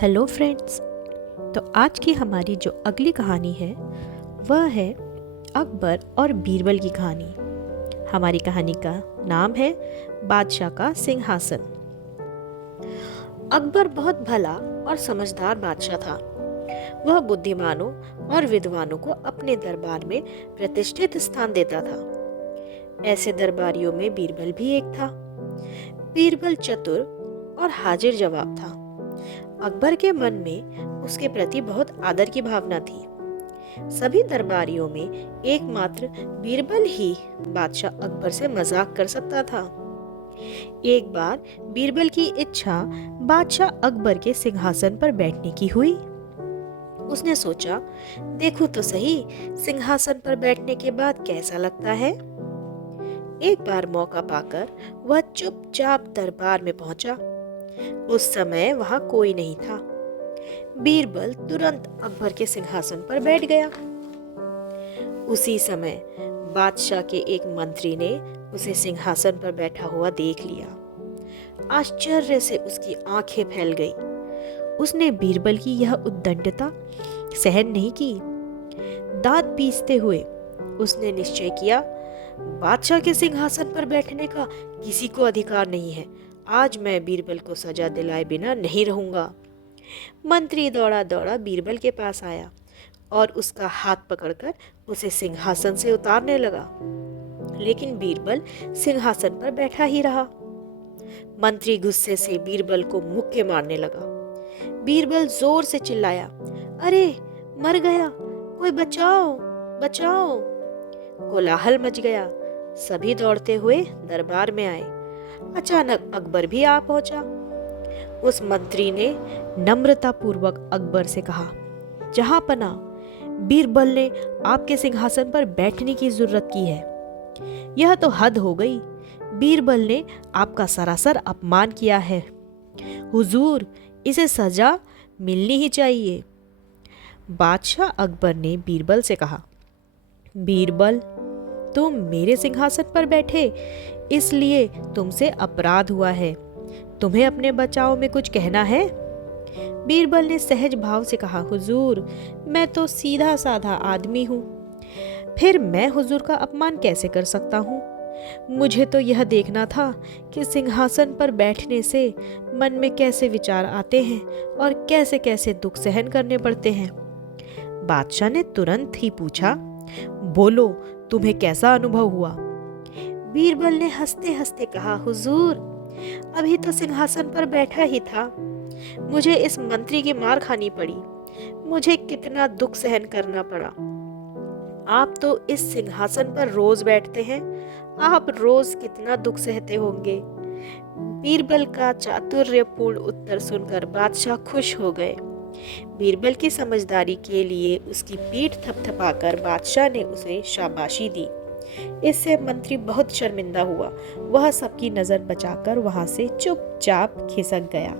Hello friends. तो आज की हमारी जो अगली कहानी है वह है अकबर और बीरबल की कहानी। हमारी कहानी का नाम है बादशाह का सिंहासन। अकबर बहुत भला और समझदार बादशाह था। वह बुद्धिमानों और विद्वानों को अपने दरबार में प्रतिष्ठित स्थान देता था। ऐसे दरबारियों में बीरबल भी एक था। बीरबल चतुर और हाजिर जवाब था। अकबर के मन में उसके प्रति बहुत आदर की भावना थी। सभी दरबारियों में एकमात्र बीरबल ही बादशाह अकबर से मजाक कर सकता था। एक बार बीरबल की इच्छा बादशाह अकबर के सिंहासन पर बैठने की हुई। उसने सोचा, देखूं तो सही सिंहासन पर बैठने के बाद कैसा लगता है। एक बार मौका पाकर वह चुपचाप दरबार में पहुंचा। उस समय वहां कोई नहीं था। बीरबल तुरंत अकबर के सिंहासन पर बैठ गया। उसी समय बादशाह के एक मंत्री ने उसे सिंहासन पर बैठा हुआ देख लिया। आश्चर्य से उसकी आंखें फैल गई। उसने बीरबल की यह उद्दंडता सहन नहीं की। दांत पीसते हुए उसने निश्चय किया, बादशाह के सिंहासन पर बैठने का किसी को अधिकार नहीं है। आज मैं बीरबल को सजा दिलाए बिना नहीं रहूंगा। मंत्री दौड़ा दौड़ा बीरबल के पास आया और उसका हाथ पकड़कर उसे सिंहासन से उतारने लगा। लेकिन बीरबल सिंहासन पर बैठा ही रहा। मंत्री गुस्से से बीरबल को मुक्के मारने लगा। बीरबल जोर से चिल्लाया, अरे मर गया, कोई बचाओ बचाओ। कोलाहल मच गया। सभी दौड़ते हुए दरबार में आए। अचानक अकबर भी आ पहुंचा। उस मंत्री ने नम्रता पूर्वक अकबर से कहा, जहां पना बीरबल ने आपके सिंहासन पर बैठने की जरूरत की है। यह तो हद हो गई। बीरबल ने आपका सरासर अपमान किया है। हुजूर, इसे सजा मिलनी ही चाहिए। बादशाह अकबर ने बीरबल से कहा, बीरबल, तुम मेरे सिंहासन पर बैठे इसलिए तुमसे अपराध हुआ है। तुम्हें अपने बचाव में कुछ कहना है? बीरबल ने सहज भाव से कहा, हुजूर, मैं तो सीधा साधा आदमी हूँ। फिर मैं हुजूर का अपमान कैसे कर सकता हूँ? मुझे तो यह देखना था कि सिंहासन पर बैठने से मन में कैसे विचार आते हैं और कैसे कैसे दुख सहन करने पड़ते हैं। बादशाह ने तुरंत ही पूछा, बोलो, तुम्हें कैसा अनुभव हुआ? बीरबल ने हंसते हंसते कहा, हुजूर, अभी तो सिंहासन पर बैठा ही था। मुझे इस मंत्री की मार खानी पड़ी। मुझे कितना दुख सहन करना पड़ा। आप तो इस सिंहासन पर रोज बैठते हैं। आप रोज कितना दुख सहते होंगे। बीरबल का चातुर्यपूर्ण उत्तर सुनकर बादशाह खुश हो गए। बीरबल की समझदारी के लिए उसकी पीठ थपथपाकर बादशाह ने उसे शाबाशी दी। इससे मंत्री बहुत शर्मिंदा हुआ। वह सबकी नजर बचाकर वहां से चुपचाप खिसक गया।